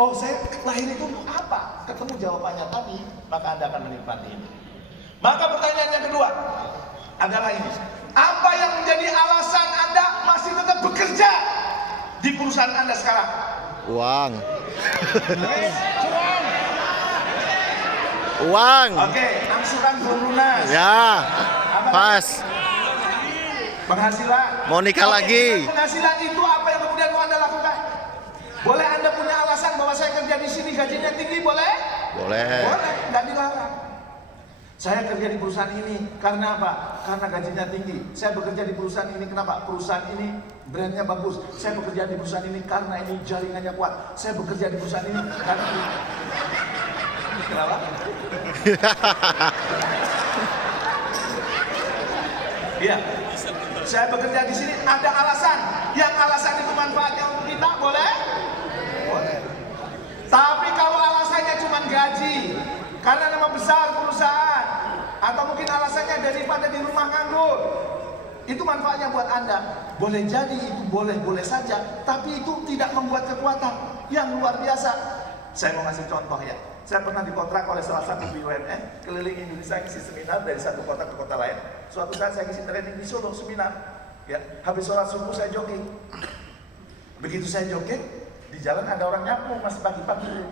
Oh, saya lahir itu untuk apa? Ketemu jawabannya tadi, maka Anda akan menikmati ini. Maka pertanyaan yang kedua adalah ini. Apa yang menjadi alasan Anda masih tetap bekerja di perusahaan Anda sekarang? Uang. Uang. Oke, angsuran belum lunas. Ya, pas. Penghasilan. Mau nikah lagi. Penghasilan itu apa yang kemudian mau Anda lakukan? Boleh Anda punya alasan bahwa saya kerja di sini gajinya tinggi, boleh? Boleh. Boleh, nggak dilarang. Saya kerja di perusahaan ini karena apa? Karena gajinya tinggi. Saya bekerja di perusahaan ini kenapa? Perusahaan ini brandnya bagus. Saya bekerja di perusahaan ini karena ini jaringannya kuat. Saya bekerja di perusahaan ini karena ini. Kenapa? Iya. Saya bekerja di sini ada alasan. Yang alasan itu manfaatnya untuk kita, boleh? Boleh. Tapi kalau alasannya cuma gaji, karena nama besar perusahaan, atau mungkin alasannya daripada di rumah nganggur, itu manfaatnya buat Anda. Boleh jadi itu boleh-boleh saja, tapi itu tidak membuat kekuatan yang luar biasa. Saya mau ngasih contoh ya. Saya pernah dikontrak oleh salah satu BUMN keliling Indonesia ngisi seminar dari satu kota ke kota lain. Suatu saat saya ngisi training di Solo seminar. Ya, habis sholat subuh saya jogging. Begitu saya jogging, di jalan ada orang nyapu masih pagi-pagi.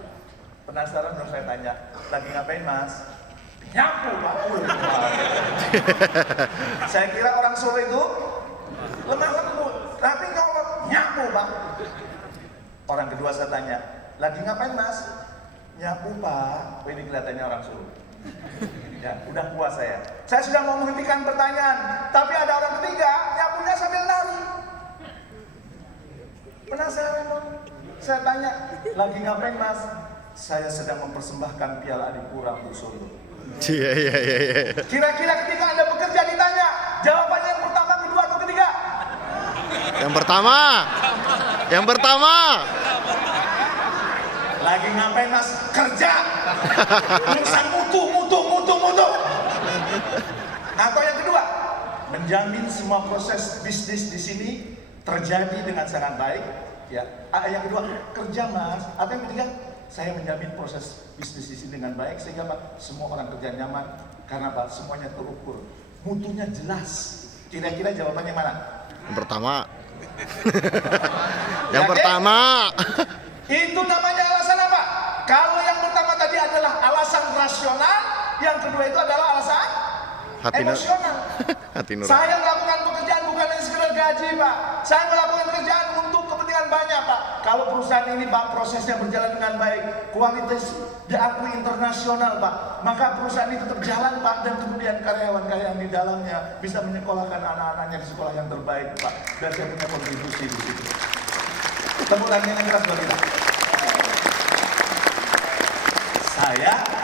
Penasaran terus saya tanya, lagi ngapain Mas? Nyapu Pak. Saya kira orang Solo itu lemah lembut, tapi nyolot nyapu Pak. Orang kedua saya tanya, lagi ngapain Mas? Nyapu Pak. Ini kelihatannya orang Solo. Ya, udah puas saya. Saya sudah mau menghentikan pertanyaan, tapi ada orang ketiga nyapunya sambil lari. Penasaran dong? Saya tanya, lagi ngapain Mas? Saya sedang mempersembahkan Piala Adipura untuk Solo. Iya. Kira-kira ketika Anda bekerja ditanya, jawabannya yang pertama, kedua, atau ketiga? Yang pertama. Yang pertama. Lagi ngapain Mas? Kerja. Urusan mutu. Atau yang kedua, menjamin semua proses bisnis di sini terjadi dengan sangat baik. Ya. Yang kedua, kerja Mas. Atau yang ketiga, saya menjamin proses bisnis di sini dengan baik sehingga Pak, semua orang kerja nyaman karena Pak, semuanya terukur, mutunya jelas. Kira-kira jawabannya mana? Yang pertama. Yang pertama. Itu namanya alasan apa? Kalau yang pertama tadi adalah alasan rasional, yang kedua itu adalah alasan emosional. Hati nurani. Saya melakukan pekerjaan bukan hanya sekedar gaji Pak. Saya melakukan pekerjaan untuk kepentingan banyak Pak. Kalau perusahaan ini Pak prosesnya berjalan dengan baik, kualitas diakui internasional Pak, maka perusahaan itu tetap jalan Pak, dan kemudian karyawan-karyawan di dalamnya bisa menyekolahkan anak-anaknya di sekolah yang terbaik Pak, dan saya punya kontribusi di situ. Tepuk tangan yang keras buat kita.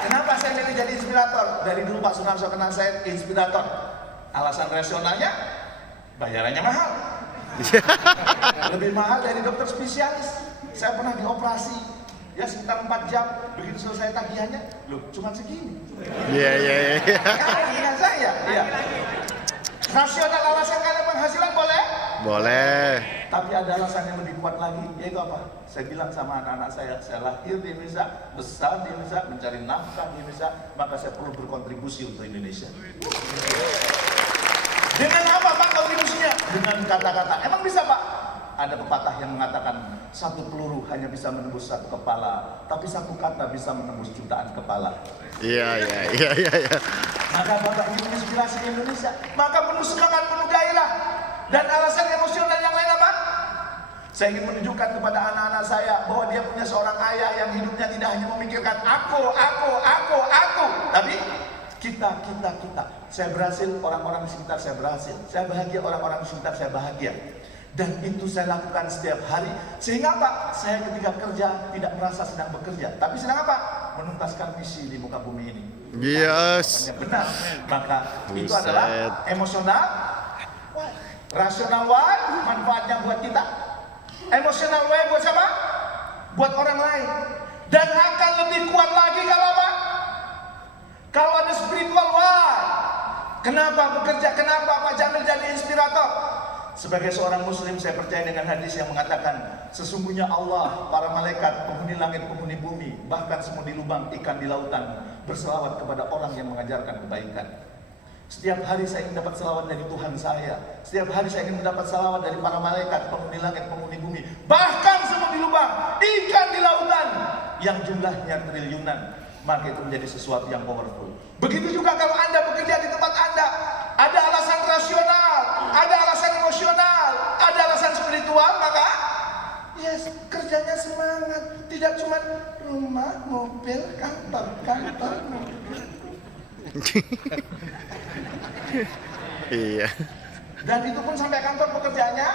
Kenapa saya milih jadi inspirator? Dari dulu Pak Sunarso kenal saya inspirator. Alasan rasionalnya, bayarannya mahal. Lebih mahal dari dokter spesialis. Saya pernah dioperasi, ya sekitar 4 jam. Begitu selesai tagihannya, loh cuma segini. Iya. Kalah dengan saya. Ya. Rasional alasan karena penghasilan boleh? Boleh. Tapi ada alasan yang lebih kuat lagi, yaitu apa? Saya bilang sama anak-anak saya lahir di Indonesia, besar di Indonesia, mencari nafkah di Indonesia, maka saya perlu berkontribusi untuk Indonesia. Dengan apa Pak kontribusinya? Dengan kata-kata. Emang bisa Pak? Ada pepatah yang mengatakan, satu peluru hanya bisa menembus satu kepala, tapi satu kata bisa menembus jutaan kepala. Iya. Maka Bapak ingin inspirasi di Indonesia, maka penuh semangat, penuh gairah. Dan alasan emosional yang lain apa? Saya ingin menunjukkan kepada anak-anak saya bahwa dia punya seorang ayah yang hidupnya tidak hanya memikirkan aku, tapi kita. Saya berhasil, orang-orang di sekitar saya berhasil. Saya bahagia, orang-orang di sekitar saya bahagia. Dan itu saya lakukan setiap hari. Sehingga apa? Saya ketika kerja tidak merasa sedang bekerja, tapi sedang apa? Menuntaskan misi di muka bumi ini. Yes. Benar. Maka itu Buset. adalah emosional. Rasional why? Manfaatnya buat kita. Emosional why buat siapa? Buat orang lain. Dan akan lebih kuat lagi kalau apa? Kalau ada spiritual why? Kenapa bekerja? Kenapa Pak Jamil jadi inspirator? Sebagai seorang muslim, saya percaya dengan hadis yang mengatakan, sesungguhnya Allah, para malaikat, penghuni langit, penghuni bumi, bahkan semut di lubang, ikan di lautan, berselawat kepada orang yang mengajarkan kebaikan. Setiap hari saya ingin dapat selawat dari Tuhan saya. Setiap hari saya ingin mendapat selawat dari para malaikat, penghuni langit, penghuni bumi, bahkan semut di lubang, ikan di lautan, yang jumlahnya triliunan. Maka itu menjadi sesuatu yang powerful. Begitu juga kalau Anda bekerja di tempat Anda, ada alasan rasional, ada alasan emosional, ada alasan spiritual, maka yes, kerjanya semangat. Tidak cuma rumah, mobil, kantor, mobil. Iya. Dan itu pun sampai kantor pekerjaannya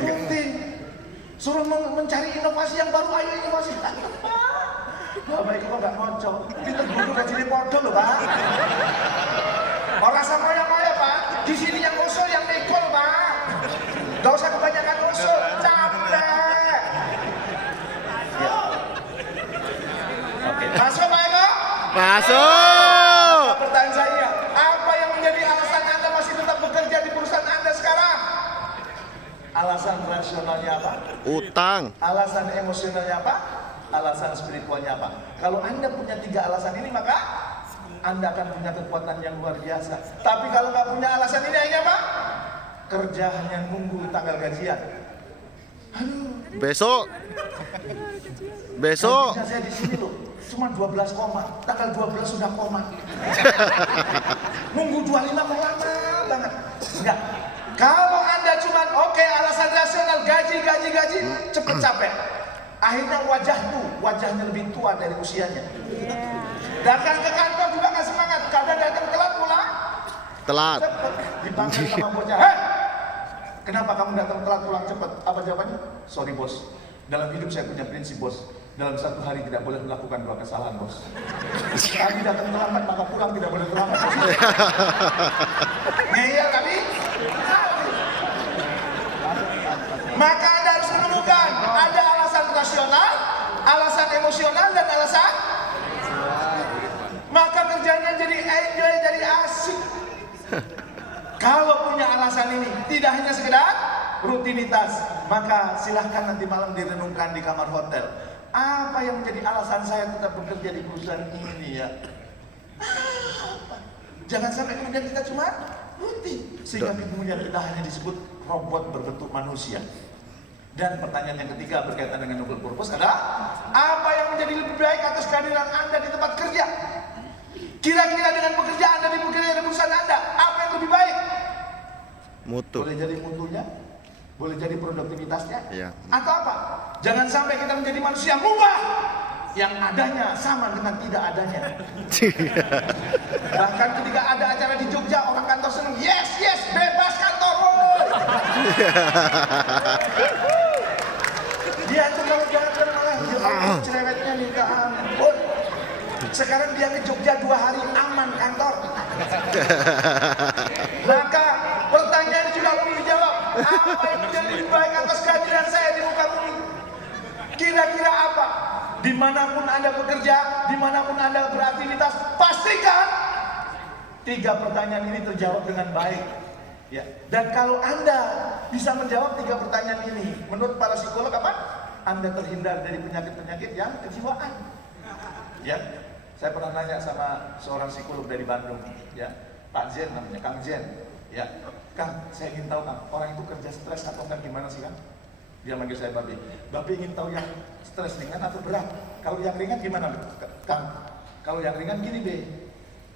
rutin. Suruh mencari inovasi yang baru, ayo inovasi. Bapak itu kok gak ngocok, kita dulu gajinya podo loh Pak. Orang sama yang ya Pak, di sini yang usul yang mikul Pak. Gak usah kebanyakan usul, capek. Ya. Oke, masuk Pak Eko? Masuk. Pertanyaan saya, apa yang menjadi alasan Anda masih tetap bekerja di perusahaan Anda sekarang? Alasan rasionalnya apa? Utang. Alasan emosionalnya apa? Alasan spiritualnya apa? Kalau Anda punya 3 alasan ini, maka Anda akan punya kekuatan yang luar biasa. Tapi kalau nggak punya alasan ini, akhirnya apa? Kerja hanya nunggu tanggal gajian. Aduh. Besok. Saya di sini loh, cuma 12 koma. Tanggal 12 sudah koma. Nunggu 25 mau lama banget. Enggak. Kalau Anda cuma oke, alasan rasional gaji, cepet capek. Akhirnya wajahnya lebih tua dari usianya. Datang ke kantor juga nggak semangat, kadang datang telat pulang. Telat. Cepet dipanggil sama bosnya. Hei, kenapa kamu datang telat pulang cepet? Apa jawabannya? Sorry bos, dalam hidup saya punya prinsip bos. Dalam 1 hari tidak boleh melakukan 2 kesalahan bos. Kami datang terlambat maka pulang tidak boleh terlambat. Ngeyel kami. Maka Anda harus menemukan ada alasan rasional, alasan emosional, dan alasan. Maka kerjanya jadi enjoy, jadi asik. Kalau punya alasan ini, tidak hanya sekedar rutinitas, maka silahkan nanti malam direnungkan di kamar hotel. Apa yang menjadi alasan saya tetap bekerja di perusahaan ini ya? Jangan sampai kemudian kita cuma rutin, sehingga kemudian kita hanya disebut robot berbentuk manusia. Dan pertanyaan yang ketiga berkaitan dengan noble purpose adalah, apa yang menjadi lebih baik atas kehadiran Anda di tempat kerja? Kira-kira dengan pekerjaan Anda di perusahaan Anda, apa yang lebih baik? Mutu. Boleh jadi mutunya, boleh jadi produktivitasnya, Iya. atau apa? Jangan sampai kita menjadi manusia mubah, yang adanya sama dengan tidak adanya. Bahkan ketika ada acara di Jogja, orang kantor senang, yes, bebas kantor. Dia tuh kalau jalan malah cerewetnya minta ampun. Sekarang dia ke Jogja 2 hari aman kantor. Maka pertanyaan juga perlu dijawab. Apa yang menjadi lebih baik atas kehadiran saya di muka bumi? Kira-kira apa? Dimanapun Anda bekerja, dimanapun Anda beraktivitas, pastikan 3 pertanyaan ini terjawab dengan baik. Ya. Dan kalau Anda bisa menjawab 3 pertanyaan ini, menurut para psikolog apa? Anda terhindar dari penyakit-penyakit yang kejiwaan. Ya, saya pernah nanya sama seorang psikolog dari Bandung, ya, Pak Zen namanya, Kang Zen. Ya, Kang, saya ingin tahu Kang, orang itu kerja stres atau enggak, gimana sih Kang? Dia manggil saya Babi. Babi ingin tahu yang stres ringan atau berat. Kalau yang ringan gimana, Kang? Kalau yang ringan gini deh,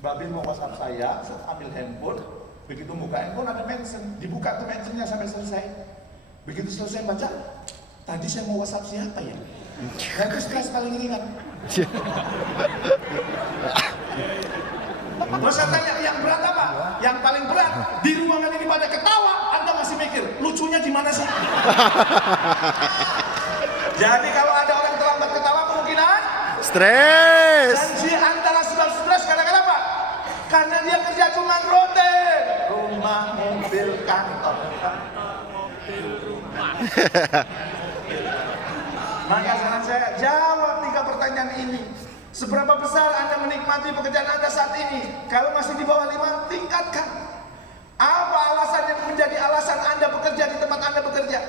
Babi mau WhatsApp saya, ambil handphone, begitu buka handphone ada mention, dibuka tuh mentionnya sampai selesai. Begitu selesai baca, tadi saya mau WhatsApp siapa ya? Nah, itu stres paling ringan. Terus saya tanya, yang berat apa? Yang paling berat, di ruangan ini pada ketawa, Anda masih mikir, lucunya gimana sih? Jadi kalau ada orang terlambat ketawa, kemungkinan Stres. janji antara sudah stres karena kenapa? Karena dia kerja cuma rutin. Rumah, mobil, kantor. Maka sekarang saya jawab 3 pertanyaan ini. Seberapa besar Anda menikmati pekerjaan Anda saat ini? Kalau masih di bawah 5, tingkatkan. Apa alasan yang menjadi alasan Anda bekerja di tempat Anda bekerja?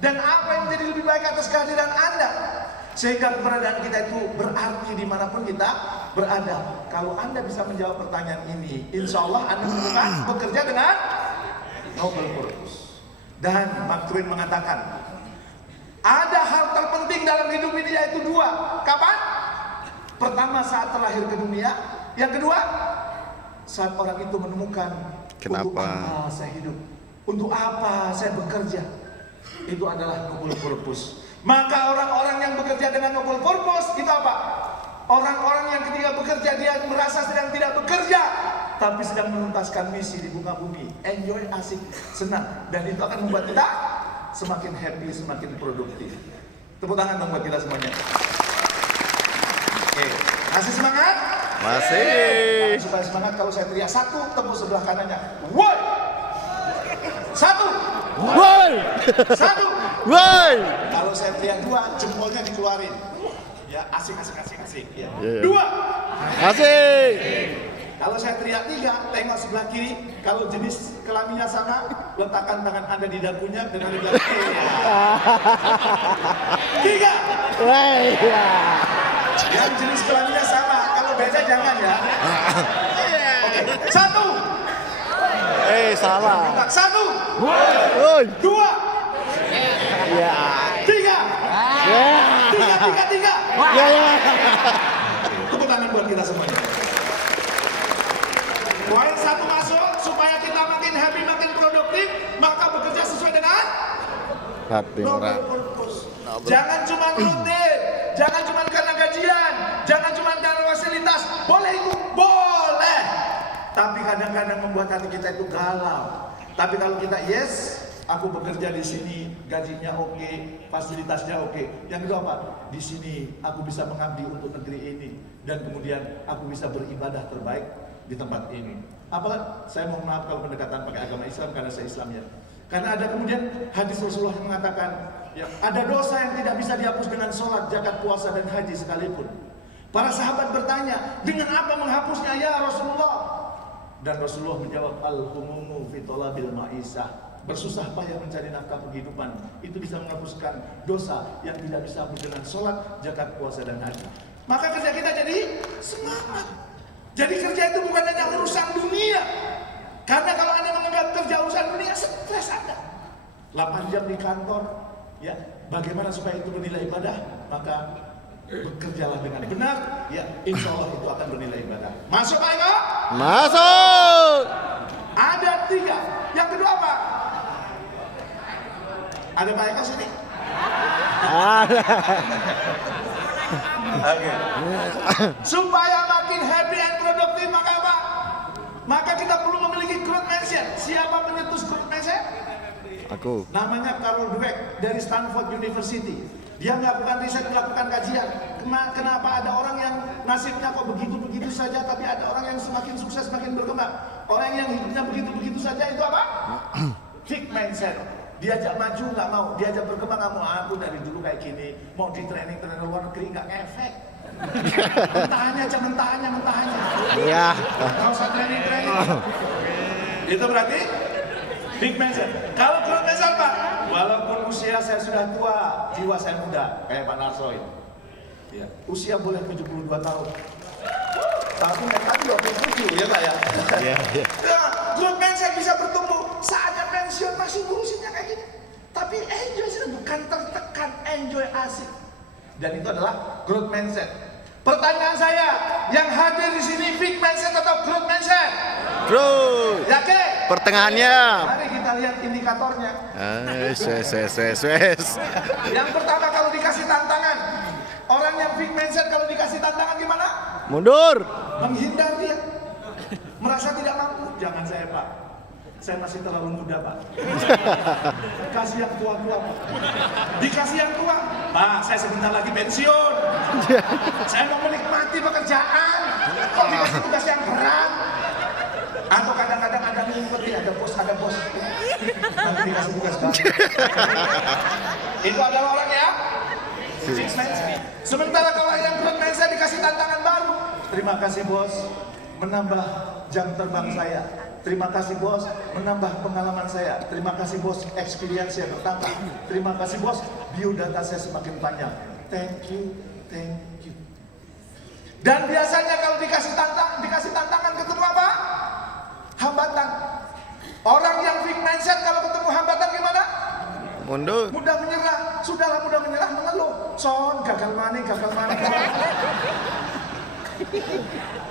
Dan apa yang menjadi lebih baik atas kehadiran Anda? Sehingga keberadaan kita itu berarti dimanapun kita berada. Kalau Anda bisa menjawab pertanyaan ini, insya Allah Anda menemukan bekerja dengan noble purpose. Dan Mark Twain mengatakan, ada hal terpenting dalam hidup ini yaitu dua. Kapan? Pertama saat terlahir ke dunia. Yang kedua, saat orang itu menemukan untuk apa saya hidup, untuk apa saya bekerja. Itu adalah noble purpose. Maka orang-orang yang bekerja dengan noble purpose itu apa? Orang-orang yang ketika bekerja dia merasa sedang tidak bekerja, tapi sedang menuntaskan misi di muka bumi. Enjoy, asik, senang. Dan itu akan membuat kita semakin happy, semakin produktif. Tepuk tangan dong buat kita semuanya. Oke, masih semangat? Masih. Supaya semangat kalau saya teriak satu, tepuk sebelah kanannya. Woi! Satu! Woi. Satu! Woi. Kalau saya teriak dua, jempolnya dikeluarin. Ya, asik. Ya. Yeah. Dua! Asik. Kalau saya teriak tiga, tengok sebelah kiri. Kalau jenis kelaminnya sama, letakkan tangan Anda di dagunya dan Anda bilang, tiga! Yang jenis kelaminnya sama, kalau beda jangan ya. Oke, satu! Salah. Satu! Woi. Dua! Ya. Tiga! Ya. Tiga! Ya. Tepuk tangan buat kita semuanya. Poin satu masuk, supaya kita makin happy, makin produktif, maka bekerja sesuai dengan Hati orang. noble purpose. Jangan cuma rutin, jangan cuma karena gajian, jangan cuma karena fasilitas. Boleh itu, boleh. Tapi kadang-kadang membuat hati kita itu galau. Tapi kalau kita yes, aku bekerja di sini, gajinya oke, fasilitasnya oke. Yang kedua apa? Di sini aku bisa mengabdi untuk negeri ini, dan kemudian aku bisa beribadah terbaik di tempat ini. Apalagi saya mohon maaf kalau pendekatan pakai agama Islam karena saya Islamnya. Karena ada kemudian hadis Rasulullah yang mengatakan, ya, ada dosa yang tidak bisa dihapus dengan sholat, zakat, puasa, dan haji sekalipun. Para sahabat bertanya, dengan apa menghapusnya ya Rasulullah? Dan Rasulullah menjawab, al-humumu fi talabil ma'isah. Bersusah payah mencari nafkah penghidupan itu bisa menghapuskan dosa yang tidak bisa hapus dengan sholat, zakat, puasa, dan haji. Maka kerja kita jadi semangat. Jadi kerja itu bukan hanya urusan dunia. Karena kalau Anda menganggap kerja urusan dunia, stres Anda. 8 jam di kantor, ya, bagaimana supaya itu bernilai ibadah? Maka bekerjalah dengan benar, ya, insya Allah itu akan bernilai ibadah. Masuk Pak Eko? Masuk. Ada 3. Yang kedua apa? Ada Pak Eko sini? Oke. Supaya makin happy and produktif, maka apa? Maka kita perlu memiliki growth mindset. Siapa penyetus growth mindset? Aku. Namanya Carol Dweck dari Stanford University. Dia melakukan riset, melakukan kajian. Kenapa ada orang yang nasibnya kok begitu-begitu saja, tapi ada orang yang semakin sukses, semakin berkembang. Orang yang hidupnya begitu-begitu saja itu apa? Fixed mindset. Diajak maju nggak mau, diajak berkembang nggak mau. Aku dari dulu kayak gini, mau di training luar negeri nggak efek. Mentahannya. Iya. Nggak usah training. Itu berarti big mindset. Kalau growth mindset Pak, walaupun usia saya sudah tua, jiwa saya muda, kayak Pak Narsoid. Ya. Usia boleh 72 tahun. Tapi mental 27 ya Pak ya. Iya. Nah, growth mindset bisa bertumbuh. Saatnya pensiun masih ngurusinnya kayak gini. Tapi enjoy sih, bukan tertekan, enjoy asik. Dan itu adalah growth mindset. Pertanyaan saya, yang hadir di sini fixed mindset atau growth mindset? Growth. Yakin? Pertengahannya. Mari kita lihat indikatornya. Wes. Yang pertama kalau dikasih tantangan, orang yang fixed mindset kalau dikasih tantangan gimana? Mundur. Menghindar dia. Merasa tidak mampu. Jangan saya Pak. Saya masih terlalu muda Pak. Kasih yang tua-tua Pak. Dikasih yang tua. Pak, saya sebentar lagi pensiun. Saya mau menikmati pekerjaan. Kok dikasih tugas yang berat? Atau kadang-kadang ada ngikuti, ada bos. Nanti dikasih tugas baru. Itu adalah orang ya? Fixed mindset. Sementara kalau yang growth mindset dikasih tantangan baru. Terima kasih bos, menambah jam terbang saya. Terima kasih bos, menambah pengalaman saya. Terima kasih bos, experience saya bertambah. Terima kasih bos, biodata saya semakin panjang. Thank you, thank you. Dan biasanya kalau dikasih tantangan ketemu apa? Hambatan. Orang yang fixed mindset kalau ketemu hambatan gimana? Mundur. Mudah menyerah. Sudahlah mudah menyerah, mengeluh. Son, gagal mana.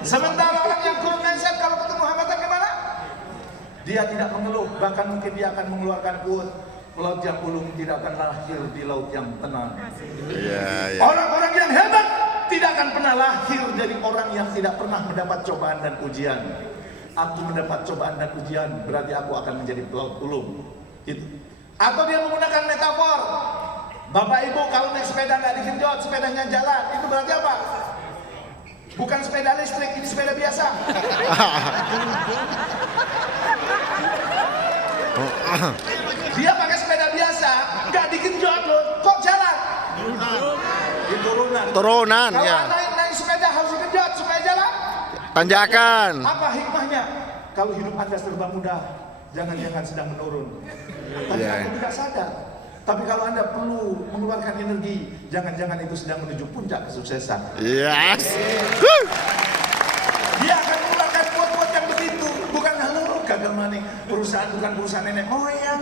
Sementara orang yang growth mindset kalau ketemu hambatan gimana? Dia tidak mengeluh, bahkan mungkin dia akan mengeluarkan quote, laut yang ulung tidak akan lahir di laut yang tenang. Iya. Orang-orang yang hebat tidak akan pernah lahir dari orang yang tidak pernah mendapat cobaan dan ujian. Aku mendapat cobaan dan ujian, berarti aku akan menjadi laut ulung. Gitu. Atau dia menggunakan metafor. Bapak Ibu kalau naik sepeda nggak digenjot, sepedanya jalan, itu berarti apa? Bukan sepeda listrik, ini sepeda biasa. Dia pakai sepeda biasa, nggak digenjot loh, kok jalan? Di turunan. Turunan, Kalau ya. naik sepeda harus digenjot supaya jalan. Tanjakan. Apa hikmahnya? Kalau hidup Anda serba mudah, jangan-jangan sedang menurun. Tapi Iya. Anda tidak sadar. Tapi kalau Anda perlu mengeluarkan energi, jangan-jangan itu sedang menuju puncak kesuksesan. Yes. Dia akan mengeluarkan quote-quote yang begitu. Bukan halo, gagal maning. Perusahaan bukan perusahaan nenek moyang.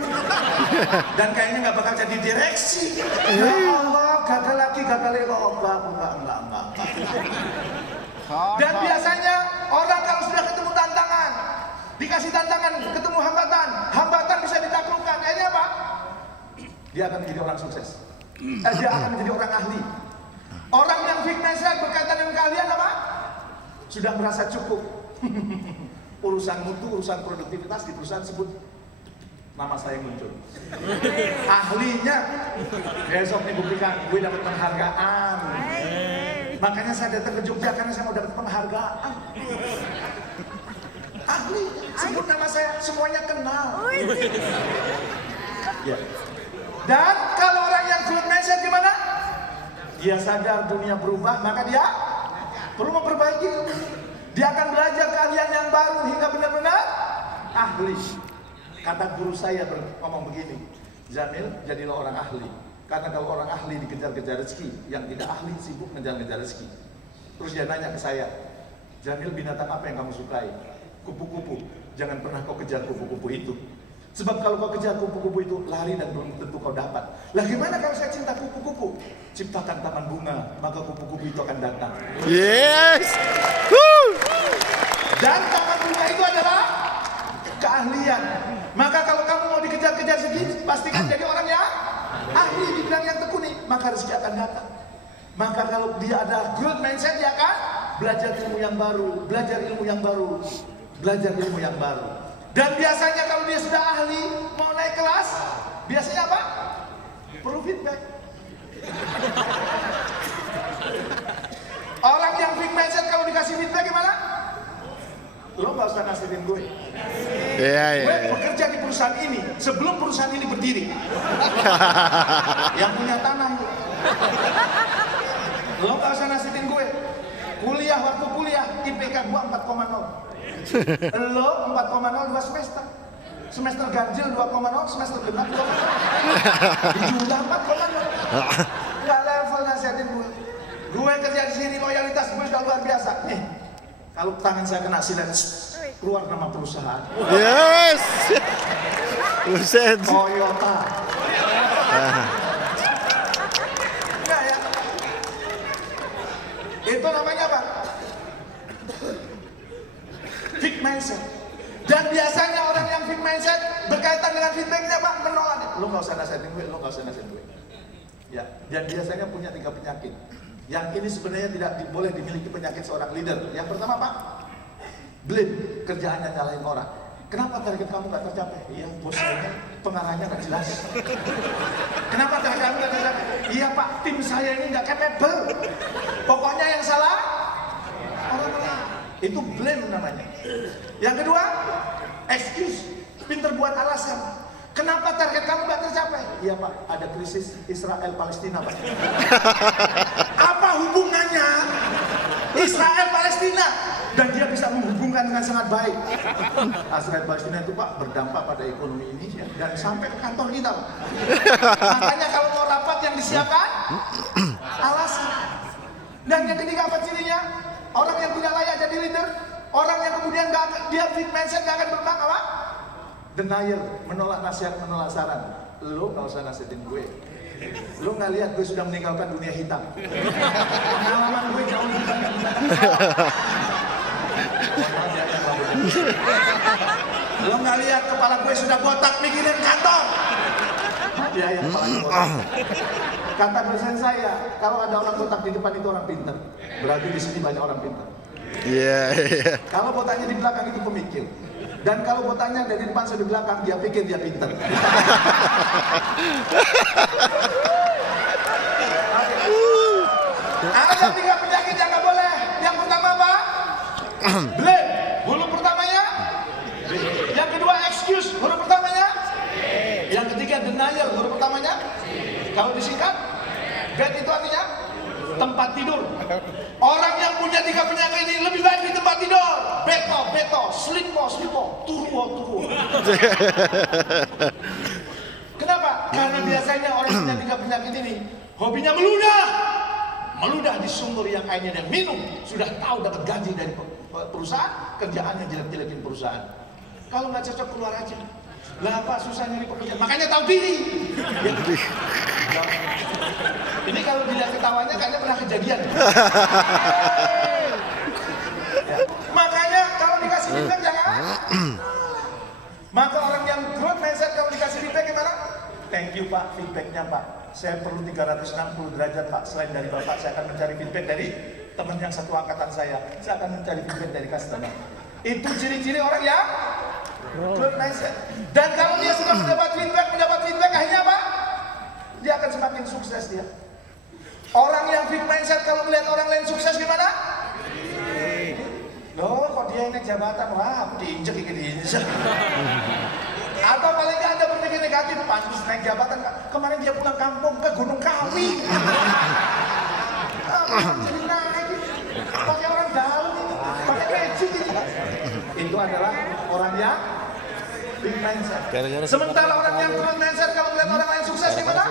Dan kayaknya nggak bakal jadi direksi. Ya Allah, gagal lagi, gagal lagi. Oh, enggak. Dan biasanya orang kalau sudah ketemu tantangan, dikasih tantangan, ketemu hambatan bisa ditaklukkan. Kayaknya apa? Dia akan menjadi orang sukses. Dia akan menjadi orang ahli. Orang yang fixed mindset berkaitan dengan keahlian apa? Sudah merasa cukup. Urusan mutu, urusan produktivitas di perusahaan sebut nama saya muncul. Ahlinya besok dibuktikan, gue dapat penghargaan. Makanya saya datang ke Jogja karena saya mau dapat penghargaan. Ahli, sebut nama saya, semuanya kenal. Ya. Dan kalau orang yang growth mindset gimana? Dia sadar dunia berubah, maka dia perlu memperbaiki. Dia akan belajar keahlian yang baru hingga benar-benar ahli. Kata guru saya ngomong begini, Jamil, jadilah orang ahli. Karena kalau orang ahli dikejar-kejar rezeki, yang tidak ahli sibuk ngejar-ngejar rezeki. Terus dia nanya ke saya, Jamil, binatang apa yang kamu sukai? Kupu-kupu. Jangan pernah kau kejar kupu-kupu itu. Sebab kalau kau kejar kupu-kupu itu lari dan belum tentu kau dapat. Lah gimana kalau saya cinta kupu-kupu? Ciptakan taman bunga, maka kupu-kupu itu akan datang. Yes. Woo. Dan taman bunga itu adalah keahlian. Maka kalau kamu mau dikejar-kejar sedikit, pastikan jadi orang yang ahli di bidang yang tekuni, maka rezeki akan datang. Maka kalau dia ada growth mindset, dia akan belajar ilmu yang baru, belajar ilmu yang baru, belajar ilmu yang baru. Dan biasanya kalau dia sudah ahli, mau naik kelas, biasanya apa? Perlu feedback. Orang yang fixed mindset kalau dikasih feedback gimana? Lo gak usah ngasihin gue. Iya. Gue bekerja di perusahaan ini sebelum perusahaan ini berdiri. Yang punya tanah itu. Lo gak usah nasihin gue. Waktu kuliah IPK gue 4,0. Lo 4,0 2 semester. Semester ganjil 2,0, semester genap 2,0. Dijumlah 4,0. Gak level nasihatin gue. Gue kerja di sini, loyalitas gue sudah luar biasa. Nih, kalau tangan saya kena silet, keluar nama perusahaan. Yes. Buset. Toyota. Enggak ya? Itu namanya apa? Fixed mindset. Dan biasanya orang yang fixed mindset berkaitan dengan feedbacknya apa? Menolak. Lo nggak usah nasihatin gue, lo nggak usah nasihatin gue. Ya, dan biasanya punya 3 penyakit. Yang ini sebenarnya tidak boleh dimiliki penyakit seorang leader. Yang pertama apa? Blame, kerjaannya nyalahin orang. Kenapa target kamu nggak tercapai? Iya, bos saya pengarahnya nggak jelas. Kenapa target kamu nggak tercapai? Iya pak, tim saya ini nggak capable. Pokoknya yang salah orang lain. Itu blame namanya. Yang kedua, excuse, pinter buat alasan. Kenapa target kamu nggak tercapai? Iya pak, ada krisis Israel Palestina pak. Apa hubungannya Israel Palestina? Dan dia bisa menghubungkan dilakukan dengan sangat baik. Israel Palestina itu Pak berdampak pada ekonomi Indonesia dan sampai ke kantor kita Pak. Makanya kalau mau rapat yang disiapkan alasan. Dan yang ketiga apa cirinya? Orang yang tidak layak jadi leader, orang yang kemudian dia fit mindset gak akan berkembang apa? Denial, menolak nasihat, menolak saran. Lo gak usah nasihatin gue. Lo gak lihat gue sudah meninggalkan dunia hitam. Pengalaman gue jauh lebih banyak. Lo gak lihat kepala gue sudah botak mikirin kantor. Dia yang kepalanya botak. Kata dosen saya, kalau ada orang botak di depan itu orang pintar. Berarti di sini banyak orang pintar. Iya. Kalau botaknya di belakang itu pemikir. Dan kalau botaknya dari depan sampai belakang, dia pikir dia pintar. Ada 3 penyakit yang nggak boleh. Yang pertama apa? Blame. Huruf pertamanya. Yang kedua excuse. Huruf pertamanya. Yang ketiga denial. Huruf pertamanya. Kalau disingkat, bed itu artinya tempat tidur. Orang yang punya 3 penyakit ini lebih baik di tempat tidur. Beto, slipo, turu. Kenapa? Karena biasanya orang yang punya 3 penyakit ini hobinya meludah di sumur yang airnya dan minum. Sudah tahu dapat gaji dari perusahaan, kerjaannya jelek-jelekin perusahaan. Kalau nggak cocok keluar aja. Lah apa susah nyari pekerjaan? Makanya tahu diri. Ya. Ini kalau dilihat ketawanya kayaknya pernah kejadian. Ya. Makanya kalau dikasih feedback jangan. Maka orang yang growth mindset kalau dikasih feedback gimana? Thank you Pak, feedbacknya Pak. Saya perlu 360 derajat Pak. Selain dari Bapak, saya akan mencari feedback dari teman yang satu angkatan saya. Saya akan mencari feedback dari customer. Itu ciri-ciri orang yang growth mindset. Dan kalau dia sudah mendapat feedback, akhirnya apa? Dia akan semakin sukses dia. Orang yang fit mindset kalau melihat orang lain sukses gimana? Loh, kok dia naik jabatan? Wah, aku diinjek. Atau paling nggak ada berpikir negatif, pantas naik jabatan. Kemarin dia pulang kampung ke Gunung Kawi. Jadi naik, pakai orang dalam ini, pakai peci ini. Itu adalah orang yang big mindset. Sementara orang yang growth mindset kalau melihat orang lain sukses gimana?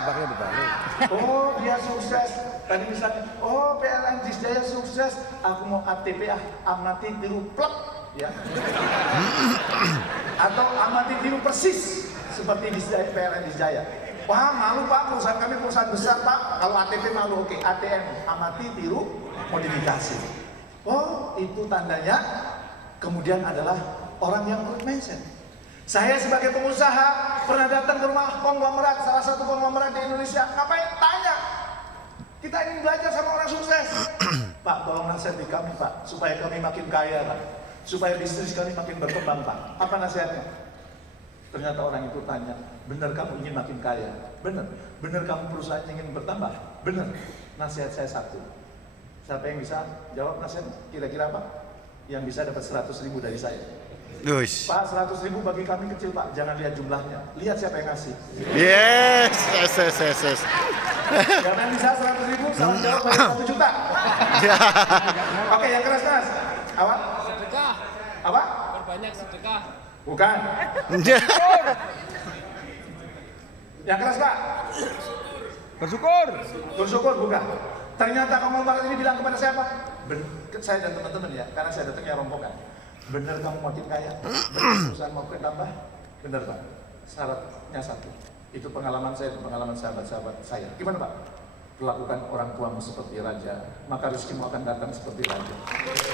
Oh dia sukses. Tadi misalnya, oh PLN Disjaya sukses. Aku mau ATP amati tiru plek, ya. Atau amati tiru persis seperti Disjaya, PLN Disjaya. Wah malu Pak, perusahaan kami perusahaan besar Pak. Kalau ATP malu, oke. ATM amati tiru modifikasi. Oh itu tandanya kemudian adalah orang yang growth mindset. Saya sebagai pengusaha pernah datang ke rumah konglomerat, salah satu konglomerat di Indonesia. Ngapain? Tanya. Kita ingin belajar sama orang sukses. Pak, tolong nasihati kami Pak, supaya kami makin kaya Pak, supaya bisnis kami makin berkembang Pak. Apa nasihatnya? Ternyata orang itu tanya, benar kamu ingin makin kaya? Benar. Benar kamu perusahaan ingin bertambah? Benar. Nasihat saya satu. Siapa yang bisa jawab nasihat? Kira-kira apa? Yang bisa dapat 100.000 dari saya. Pak, 100.000 bagi kami kecil Pak, jangan lihat jumlahnya, lihat siapa yang ngasih. Yes. Jangan bisa 100.000, salah jawab bagi 1 juta. Oke, yang keras Mas. Apa? Sedekah. Apa? Berbanyak sedekah. Bukan. Yang keras Pak? Bersyukur bukan. Ternyata konglomerat ini bilang kepada saya Pak, saya dan teman-teman ya, karena saya datangnya rombongan. Benar kamu makin kaya, benar perusahaan mau bertambah, benar Pak. Syaratnya satu, itu pengalaman saya dan pengalaman sahabat-sahabat saya. Gimana Pak? Perlakukan orang tuamu seperti raja, maka rezekimu akan datang seperti raja.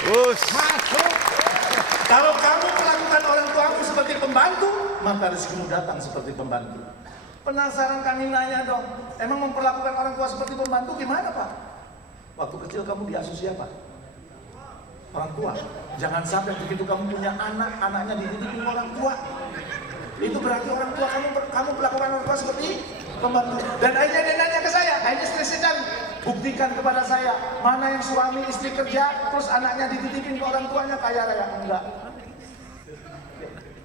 Masuk. Kalau kamu melakukan orang tuamu seperti pembantu, maka rezekimu datang seperti pembantu. Penasaran kami nanya dong, emang memperlakukan orang tua seperti pembantu gimana Pak? Waktu kecil kamu diasuh siapa? Orang tua. Jangan sampai begitu kamu punya anak, anaknya dididik orang tua. Itu berarti orang tua kamu melakukan orang tua seperti pembantu. Dan akhirnya dia nanya ke saya, akhirnya stresnya buktikan kepada saya mana yang suami istri kerja, terus anaknya dititipin ke orang tuanya kaya raya. Enggak.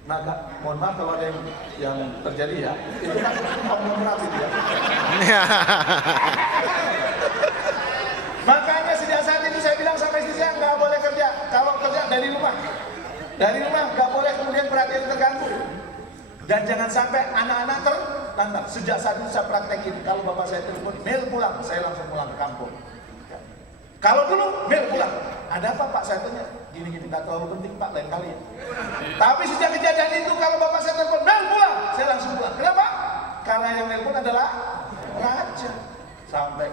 Maka mohon maaf kalau ada yang terjadi ya, itu kan konglomerat itu ya. Makanya sejak saat itu saya bilang sama istri saya nggak boleh kerja. Kalau kerja dari rumah, Dan jangan sampai anak-anak terlantar. Sejak saat itu saya praktekin, kalau bapak saya telepon, Mel pulang, saya langsung pulang ke kampung. Ya. Kalau dulu, Mel pulang. Ada apa Pak? Saya tanya, gini-gini, tak terlalu penting Pak, lain kali ya. Tapi sejak kejadian itu, kalau bapak saya telepon, Mel pulang, saya langsung pulang. Kenapa? Karena yang nelpon adalah raja. Sampai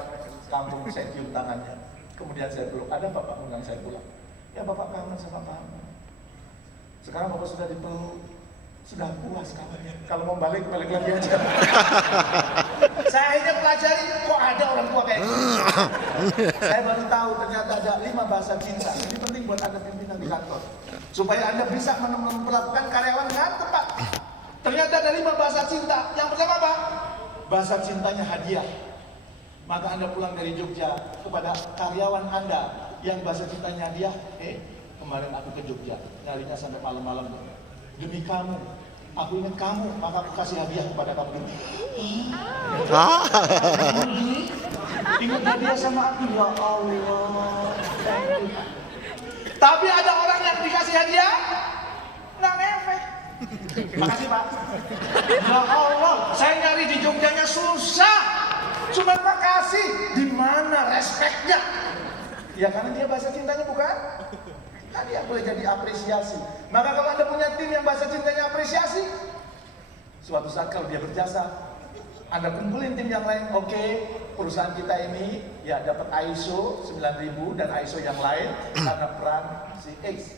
kampung saya cium tangannya. Kemudian saya peluk, ada apa Pak undang saya pulang? Ya bapak kangen sama kamu. Sekarang bapak sudah dipeluk. Sudah puas kawannya. Kalau mau balik lagi aja. Saya akhirnya pelajari, kok ada orang tua kayak gitu. Saya baru tahu ternyata ada 5 bahasa cinta. Ini penting buat Anda pimpinan di kantor. Supaya Anda bisa memperlakukan karyawan dengan tepat. Ternyata ada 5 bahasa cinta. Yang pertama apa? Bahasa cintanya hadiah. Maka Anda pulang dari Jogja kepada karyawan Anda yang bahasa cintanya hadiah. Kemarin aku ke Jogja, nyarinya sampai malam-malam. Demi kamu, aku ingat kamu, maka aku kasih hadiah kepada kamu. Ingat hadiah sama aku, ya Allah. Tapi ada orang yang dikasih hadiah, nggak ngefek. Makasih Pak. Ya Allah, saya nyari di Jogjanya susah. Cuma makasih, di mana respeknya? Ya karena dia bahasa cintanya bukan. Tadi yang boleh jadi apresiasi. Maka kalau Anda punya tim yang bahasa cintanya apresiasi, suatu saat kalau dia berjasa, Anda kumpulin tim yang lain. Oke, perusahaan kita ini ya dapat ISO 9000 dan ISO yang lain karena peran si X.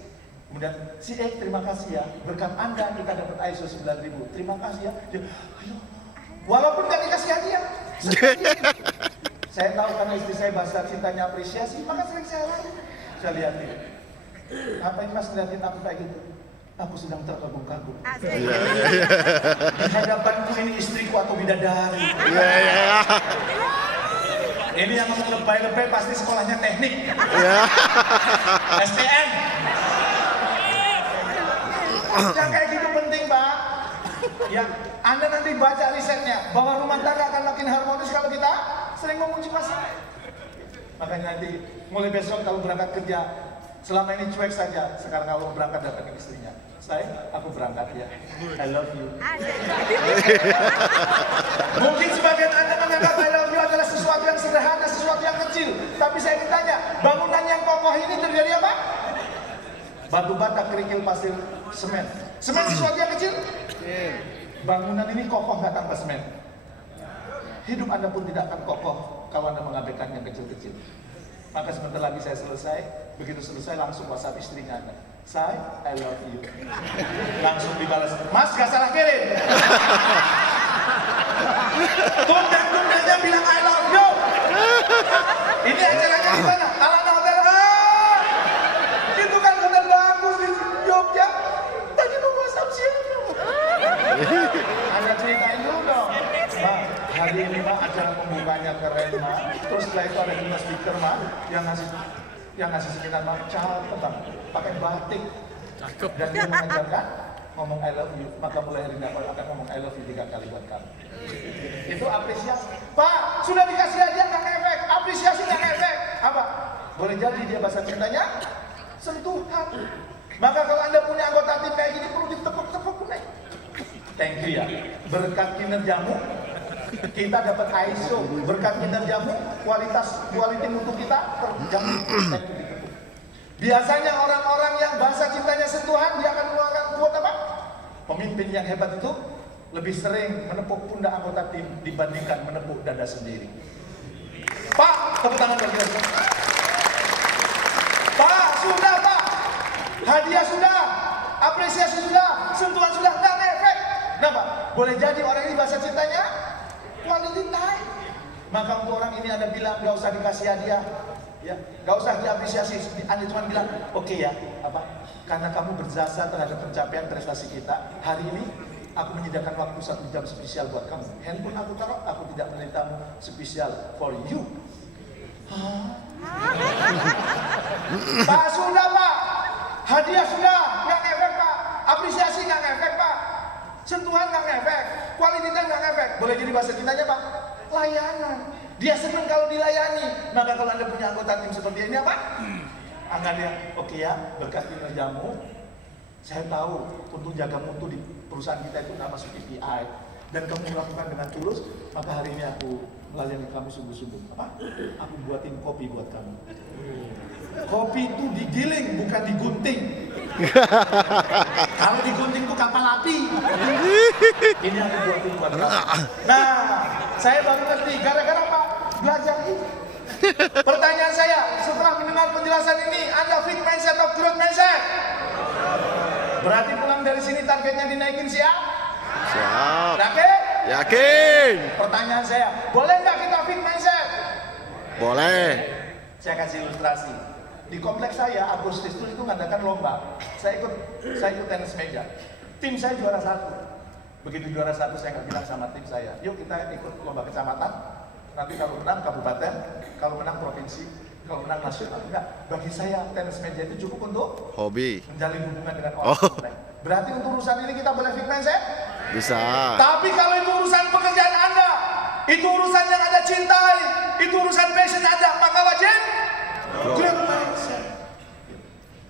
Kemudian si X, terima kasih ya, berkat Anda kita dapat ISO 9000. Terima kasih ya. Dia, ayo. Walaupun gak dikasih hadiah. Saya tahu karena istri saya bahasa cintanya apresiasi, maka sering saya lakukan. Saya lihatin. Apa ini Mas ngeliatin aku kayak gitu? Aku sedang terkagum-kagum. Di hadapanku ini istriku atau bidadari. Ini yang ngomong lebay-lebay pasti sekolahnya teknik. STM. Yang kayak gitu penting Pak. Ya, Anda nanti baca risetnya bahwa rumah tangga akan makin harmonis kalau kita sering memuji pasangan. Makanya nanti mulai besok kalau berangkat kerja, selama ini cuek saja, sekarang kalau berangkat datangin istrinya. Aku berangkat ya, I love you. Mungkin sebagian Anda menganggap I love you adalah sesuatu yang sederhana, sesuatu yang kecil. Tapi saya ingin tanya, bangunan yang kokoh ini terjadi apa? Batu bata, kerikil, pasir, semen. Semen sesuatu yang kecil? Bangunan ini kokoh nggak tanpa semen. Hidup Anda pun tidak akan kokoh kalau Anda mengabaikan yang kecil-kecil. Maka sebentar lagi saya selesai, begitu selesai langsung WhatsApp istrinya Anda. I love you. Langsung dibalas, Mas gak salah kirim. Tunda-tundanya bilang I love you. Ini acaranya di mana? Alana Hotel. Itu kan hotel bagus di Jogja. Tadi mau WhatsApp siapa? Anda ceritain dulu dong. Mbak, hari ini Mbak acara pembukanya keren Mbak. Terus setelah itu ada 2 speaker Mbak yang ngasih seminar Mbak, cakep Mbak, pakai batik. Dan dia mengajarkan ngomong I love you, maka mulai hari ini akan ngomong I love you 3 kali buat kamu. Itu apresiasi. Pak, sudah dikasih hadiah nggak efek, apresiasi nggak efek. Apa? Boleh jadi dia bahasa cintanya sentuhan. Maka kalau Anda punya anggota tim kayak gini perlu ditepuk-tepuk naik. Thank you ya. Berkat kinerjamu kita dapat ISO. Berkat kinerjamu quality mutu kita terjamin. Biasanya orang-orang yang bahasa cintanya sentuhan dia akan mengeluarkan quote apa? Pemimpin yang hebat itu lebih sering menepuk pundak anggota tim dibandingkan menepuk dada sendiri. Pak, tepuk tangan bagi dia. Pak, sudah Pak. Hadiah sudah, apresiasi sudah, sentuhan sudah, nggak efek. Kenapa? Boleh jadi orang ini bahasa cintanya quality time. Maka untuk orang ini Anda bilang nggak usah dikasih hadiah, ya, nggak usah diapresiasi. Anda cuma bilang, oke ya, apa? Karena kamu berjasa terhadap pencapaian prestasi kita. Hari ini aku menyediakan waktu 1 jam spesial buat kamu. Handphone aku taruh, aku tidak memintamu spesial for you. Pak, sudah Pak. Hadiah sudah, nggak efek Pak. Apresiasi nggak efek Pak. Sentuhan nggak efek. Quality time nggak efek. Boleh jadi bahasa cintanya Pak? Layanan. Dia senang kalau dilayani. Maka kalau Anda punya anggota tim seperti ini apa? Anda dia, oke ya, berkat kinerjamu Saya tahu untuk jaga mutu di perusahaan kita itu nggak masuk KPI, dan kamu melakukan dengan tulus, maka hari ini aku melayani kamu sungguh-sungguh. Apa? Aku buatin kopi buat kamu. Kopi itu digiling, bukan digunting. Kalau digunting itu kapal api. Ini aku buatin buat kamu. Nah, saya baru ngerti gara-gara apa? Belajar ini. Pertanyaan saya, setelah mendengar penjelasan ini, Anda fit mindset atau growth mindset? Berarti pulang dari sini targetnya dinaikin siap? Siap. Yakin? Yakin. Pertanyaan saya, boleh nggak kita fit mindset? Boleh. Saya kasih ilustrasi. Di kompleks saya, Agustus itu ngadakan lomba. Saya ikut tenis meja. Tim saya juara 1. Begitu juara 1, saya nggak bilang sama tim saya, yuk kita ikut lomba kecamatan. Nanti kalau menang kabupaten, kalau menang provinsi, kalau menang nasional. Enggak, bagi saya tenis meja itu cukup untuk Hobi. menjalin hubungan dengan orang. Berarti untuk urusan ini kita boleh fit mindset? Bisa. Tapi kalau itu urusan pekerjaan Anda, itu urusan yang Anda cintai, itu urusan passion Anda, maka wajib growth mindset.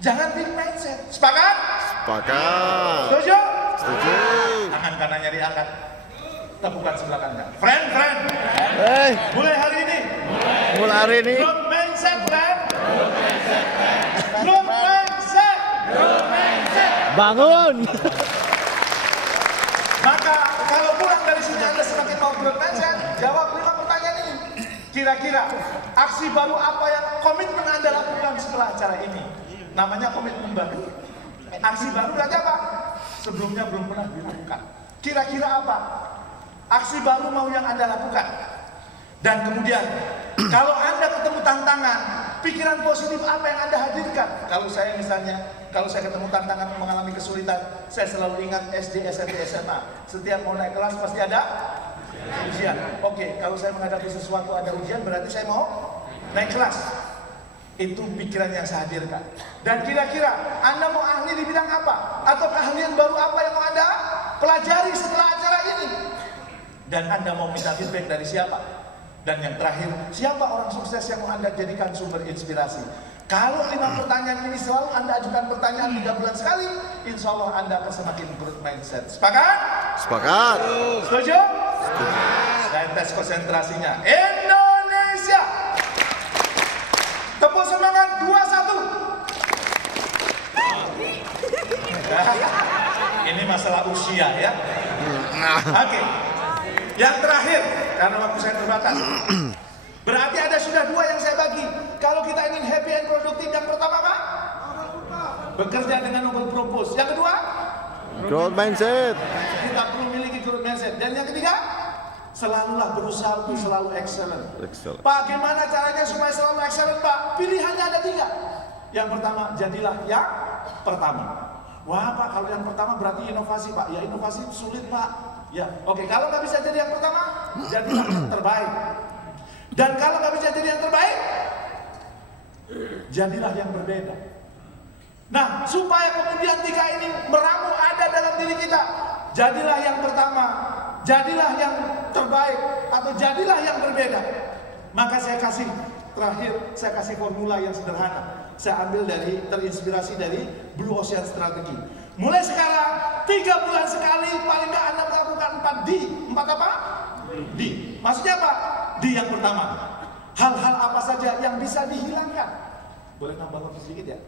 Jangan fit mindset. Sepakat? Sepakat. Setuju? Setuju. Tangan kanannya diangkat. Tepukan sebelah kanan. Friend. Hey, Mulai hari ini. mulai hari ini. Growth mindset, friend. Growth mindset. Bangun. Maka kalau pulang dari sini Anda semakin mau growth mindset, jawab 5 pertanyaan ini. Kira-kira aksi baru apa yang komitmen Anda lakukan setelah acara ini? Namanya komitmen baru. Aksi baru berarti apa? Sebelumnya belum pernah dilakukan. Kira-kira apa? Aksi baru mau yang Anda lakukan. Dan kemudian kalau Anda ketemu tantangan, pikiran positif apa yang Anda hadirkan? Kalau saya misalnya, kalau saya ketemu tantangan mengalami kesulitan, saya selalu ingat SD, SMP, SMA. Setiap mau naik kelas pasti ada ujian. Oke, kalau saya menghadapi sesuatu ada ujian, berarti saya mau naik kelas. Itu pikiran yang saya hadirkan. Dan kira-kira Anda mau ahli di bidang apa? Atau keahlian baru apa yang mau Anda pelajari setelah acara ini? Dan Anda mau minta feedback dari siapa? Dan yang terakhir, siapa orang sukses yang mau Anda jadikan sumber inspirasi? Kalau 5 pertanyaan ini selalu Anda ajukan pertanyaan 3 bulan sekali, insya Allah Anda akan semakin growth mindset. Sepakat? Sepakat. Setuju? Saya tes konsentrasinya. Indonesia. Tepuk semangat 2-1. Ini masalah usia ya. Oke. Yang terakhir, karena waktu saya terbatas. Berarti ada sudah 2 yang saya bagi. Kalau kita ingin happy and produktif, yang pertama apa? Bekerja dengan noble purpose. Yang kedua? Growth mindset. Kita perlu memiliki growth mindset. Dan yang ketiga? Selalulah berusaha untuk selalu excellent. Pak, gimana caranya supaya selalu excellent, Pak? Pilihannya ada 3. Yang pertama, jadilah yang pertama. Wah, Pak, kalau yang pertama berarti inovasi, Pak. Ya, inovasi itu sulit, Pak. Ya, oke. Kalau nggak bisa jadi yang pertama, jadilah yang terbaik. Dan kalau nggak bisa jadi yang terbaik, jadilah yang berbeda. Nah, supaya kemudian 3 ini meramu ada dalam diri kita, jadilah yang pertama, jadilah yang terbaik, atau jadilah yang berbeda. Maka saya kasih terakhir, saya kasih formula yang sederhana. Saya ambil terinspirasi dari Blue Ocean Strategy. Mulai sekarang 3 bulan sekali paling nggak Anda melakukan 4 D. 4 apa? D. Maksudnya apa? D yang pertama. Hal-hal apa saja yang bisa dihilangkan? Boleh nambah waktu sedikit ya?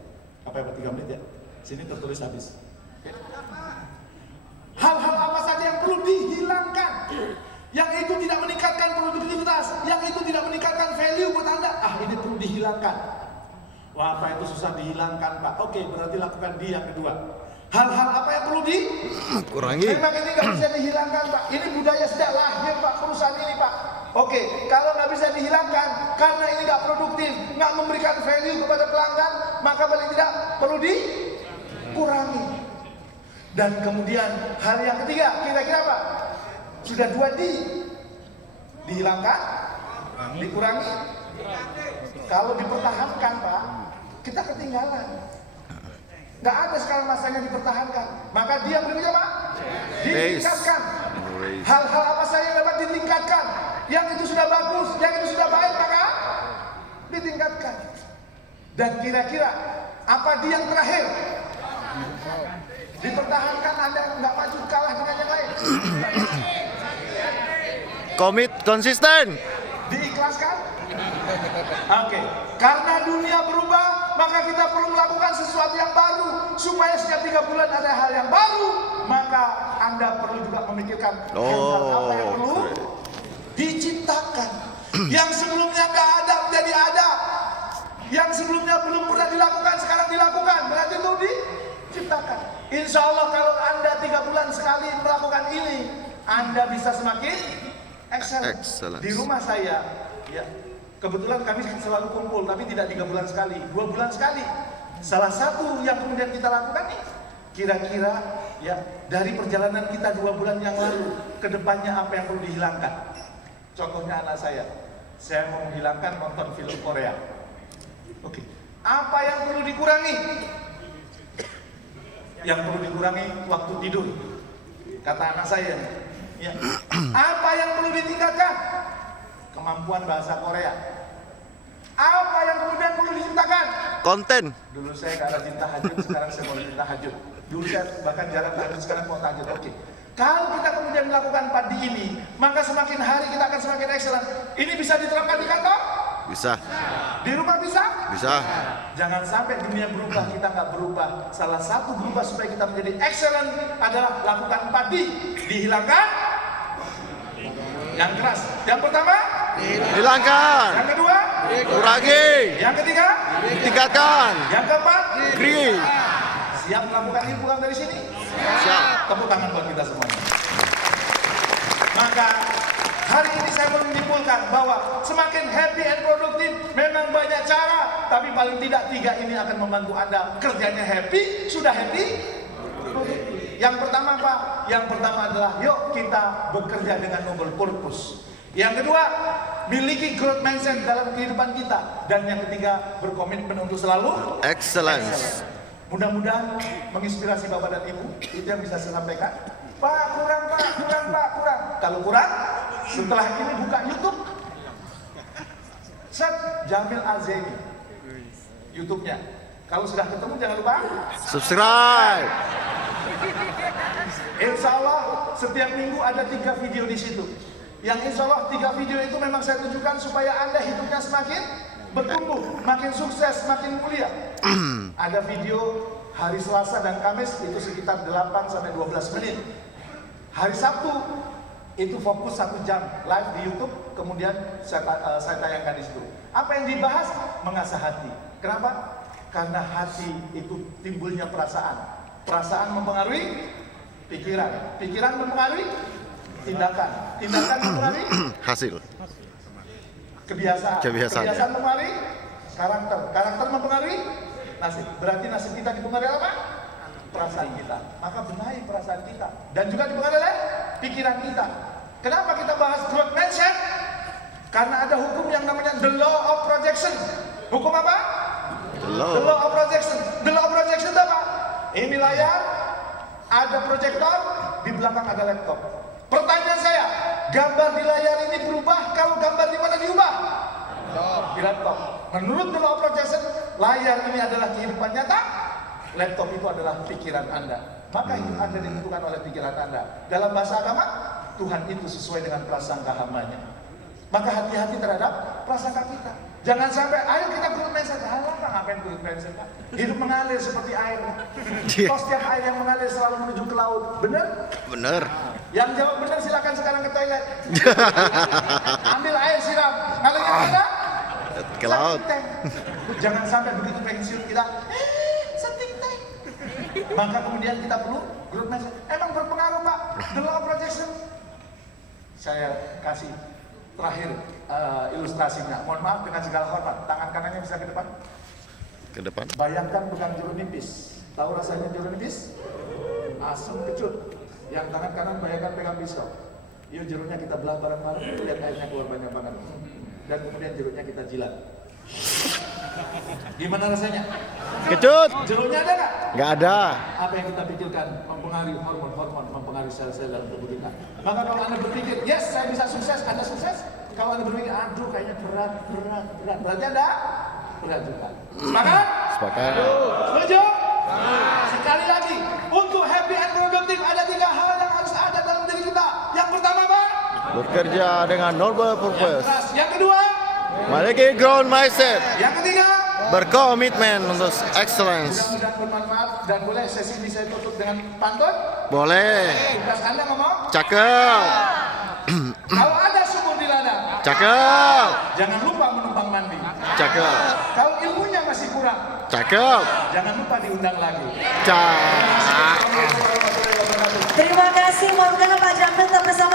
Apa 3 menit ya? Sini tertulis habis. Oke. Hal-hal apa saja yang perlu dihilangkan? Yang itu tidak meningkatkan produktivitas, yang itu tidak meningkatkan value buat Anda. Ini perlu dihilangkan. Wah, apa itu susah dihilangkan, Pak? Oke, berarti lakukan D yang kedua. Hal-hal apa yang perlu Kurangi. Memang ini nggak bisa dihilangkan, Pak. Ini budaya sejak lahir, Pak, perusahaan ini, Pak. Oke, kalau nggak bisa dihilangkan karena ini nggak produktif, nggak memberikan value kepada pelanggan, maka paling tidak perlu dikurangi. Dan kemudian hal yang ketiga, kira-kira apa? Sudah 2 D. Dihilangkan, dikurangi. Kalau dipertahankan, Pak, kita ketinggalan. Nggak ada sekarang masanya dipertahankan. Maka dia berikutnya apa? Ditingkatkan. Hal-hal apa saja yang dapat ditingkatkan? Yang itu sudah bagus, yang itu sudah baik, maka ditingkatkan. Dan kira-kira apa dia yang terakhir? Dipertahankan, Anda nggak maju kalah dengan yang lain. Komit konsisten. Diikhlaskan? Oke. Karena dunia berubah, maka kita perlu melakukan sesuatu yang baru. Supaya setiap 3 bulan ada hal yang baru, maka Anda perlu juga memikirkan hal apa yang perlu diciptakan. Yang sebelumnya nggak ada menjadi ada. Yang sebelumnya belum pernah dilakukan, sekarang dilakukan. Berarti itu diciptakan. Insya Allah kalau Anda 3 bulan sekali melakukan ini, Anda bisa semakin excellent. Di rumah saya, ya, kebetulan kami selalu kumpul, tapi tidak 3 bulan sekali, 2 bulan sekali. Salah satu yang kemudian kita lakukan nih, kira-kira ya dari perjalanan kita 2 bulan yang lalu, kedepannya apa yang perlu dihilangkan? Contohnya anak saya mau menghilangkan nonton film Korea. Oke, apa yang perlu dikurangi? Yang perlu dikurangi waktu tidur, kata anak saya. Ya. Apa yang perlu ditingkatkan? Kemampuan bahasa Korea. Apa yang kemudian perlu diciptakan? Konten. Dulu saya gak rajin tahajud, sekarang saya mau rajin tahajud. Dulu saya bahkan jarang tahajud, sekarang mau tahajud. Oke. Kalau kita kemudian melakukan padi ini, maka semakin hari kita akan semakin excellent. Ini bisa diterapkan di kantor? Bisa. Di rumah bisa? Bisa. Jangan sampai dunia berubah, kita nggak berubah. Salah satu berubah supaya kita menjadi excellent adalah lakukan padi. Dihilangkan yang keras. Yang pertama, Hilangkan. yang kedua, Kurangi. yang ketiga, Tingkatkan. yang keempat. Create. Siap melakukan ini pulang dari sini? Siap. Tepuk tangan buat kita semuanya. Maka hari ini saya mau menyimpulkan bahwa semakin happy and produktif memang banyak cara, tapi paling tidak 3 ini akan membantu Anda kerjanya happy, sudah happy. Yang pertama apa? Yang pertama adalah yuk kita bekerja dengan noble purpose. Yang kedua, miliki growth mindset dalam kehidupan kita. Dan yang ketiga, berkomitmen untuk selalu Excellence. Mudah-mudahan menginspirasi Bapak dan Ibu. Itu yang bisa saya sampaikan. Pak, kurang Pak, kurang Pak, kurang. Kalau kurang, setelah ini buka YouTube. Set Jamil Azemi YouTube-nya. Kalau sudah ketemu jangan lupa Subscribe. Insya Allah setiap minggu ada 3 video di situ. Yang insya Allah 3 video itu memang saya tunjukkan supaya Anda hidupnya semakin bertumbuh, makin sukses, makin mulia. Ada video hari Selasa dan Kamis itu sekitar 8-12 menit. Hari Sabtu itu fokus 1 jam live di YouTube, kemudian saya tayangkan di situ. Apa yang dibahas? Mengasah hati. Kenapa? Karena hati itu timbulnya perasaan. Perasaan mempengaruhi pikiran. Pikiran mempengaruhi tindakan. Tindakan mempengaruhi Hasil. kebiasaan. Kebiasaan, Kebiasaan ya. mempengaruhi karakter. Karakter mempengaruhi nasib. Berarti nasib kita dipengaruhi apa? Perasaan kita. Maka benahi perasaan kita. Dan juga dipengaruhi oleh pikiran kita. Kenapa kita bahas growth mindset? Karena ada hukum yang namanya the law of projection. Hukum apa? The law of projection. The law of projection itu apa? Ini layar, ada proyektor, di belakang ada laptop. Pertanyaan saya, gambar di layar ini berubah kalau gambar di mana diubah? Di laptop. Menurut the law of projection, layar ini adalah kehidupan nyata, laptop itu adalah pikiran Anda. Maka hidup Anda ditentukan oleh pikiran Anda. Dalam bahasa agama, Tuhan itu sesuai dengan prasangka hambanya. Maka hati-hati terhadap prasangka kita. Jangan sampai, ayo kita growth mindset. Alah, ngapain growth mindset, Pak? Hidup mengalir seperti air. Toh setiap air yang mengalir selalu menuju ke laut. Benar? Bener. Yang jawab benar silakan sekarang ke toilet. Ambil air siram. Ngalirnya kita Ke laut. setting tank. Jangan sampai begitu pensiun kita setting tank. Maka kemudian kita perlu growth mindset. Emang berpengaruh Pak, the law of projection. Saya kasih terakhir ilustrasinya. Mohon maaf dengan segala hormat. Tangan kanannya bisa ke depan. Ke depan. Bayangkan pegang jeruk nipis. Tahu rasanya jeruk nipis? Asam kecut. Yang tangan kanan bayangkan pegang pisau. Yuk jeruknya kita belah bareng-bareng. Lihat airnya keluar banyak banget. Dan kemudian jeruknya kita jilat. Gimana rasanya? Kecut. Jeruknya ada nggak? Nggak ada. Apa yang kita pikirkan mempengaruhi hormon-hormon, mempengaruhi sel-sel dalam tubuh kita. Maka kalau Anda berpikir, yes saya bisa sukses, Anda sukses. Kalau Anda berpikir, aduh kayaknya berat. Berarti Anda berat juga. Sepakat? Sepakat. Setuju? Sekali lagi, untuk happy and productive ada 3 hal yang harus ada dalam diri kita. Yang pertama apa? Bekerja dengan noble purpose. Keras. Yang kedua? Memiliki growth mindset. Yang ketiga? Berkomitmen untuk excellence. Mudah-mudahan bermanfaat dan boleh sesi ini saya tutup dengan pantun. Boleh. Tugas Anda ngomong. Cakep. Kalau ada sumur di ladang, Cakep. jangan lupa menumpang mandi. Cakep. Kalau ilmunya masih kurang, Cakep. jangan lupa diundang lagi. Cakep. Terima kasih, mohon Pak Jamil tetap bersama